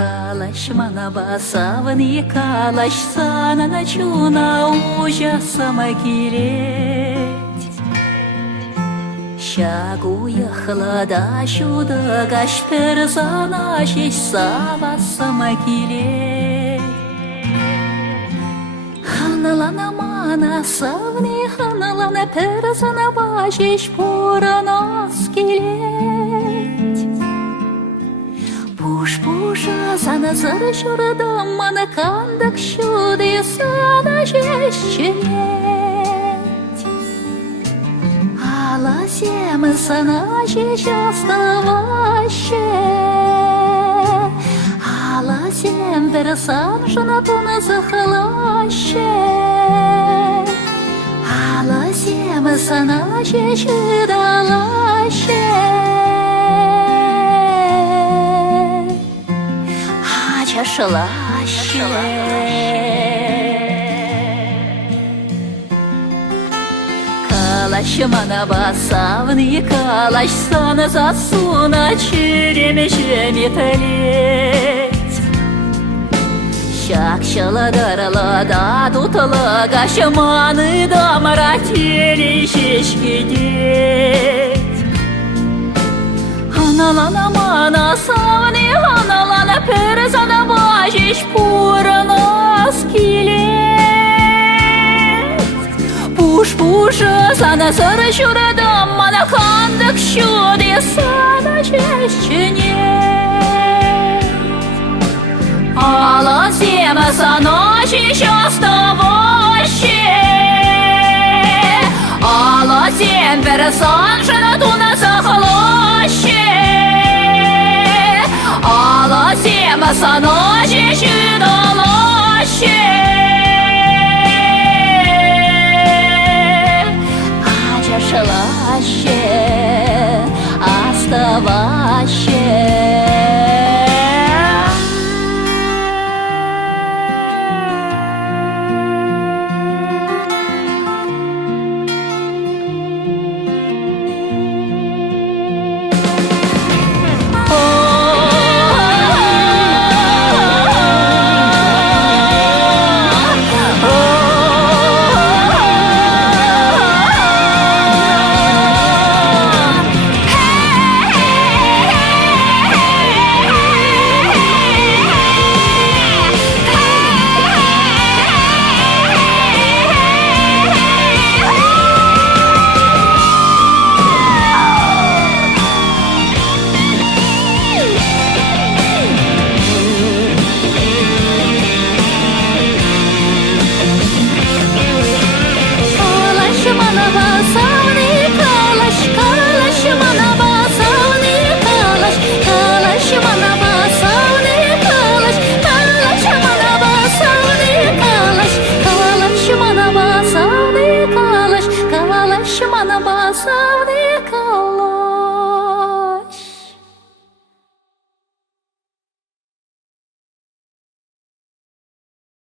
Калаш мана басавни калаш сана начуна ужасама килеть. Щагу ехала дащу да гаштер занашись сава сама килеть. Ханалана мана савни ханалана персана башиш пуранос килеть. Пуш-пуша sana sarı şurada mana kandak şudi sana şeşçenet. Ала сема sana şeşastavaşe. Ала сем версан шанатуна захалаще. Ала сема sana şeşidalaşe. Чашалаще. Калаш мана басавни калаш сана засуна черемеше металеть. Щакшала даралада дутала гашманы дамаратели шешкедеть. Аналана мана савни аналана персана башиш пуранос килеть. Пуш-пуша sana sarı şurada mana kandık şu diye sana çeşçenet. Ала сема sana şişastavaşe. Ала сем персан шанатуна захалаще. Ала сема sana şişidalaşe. Чашалаще, оставаще. Şamana basar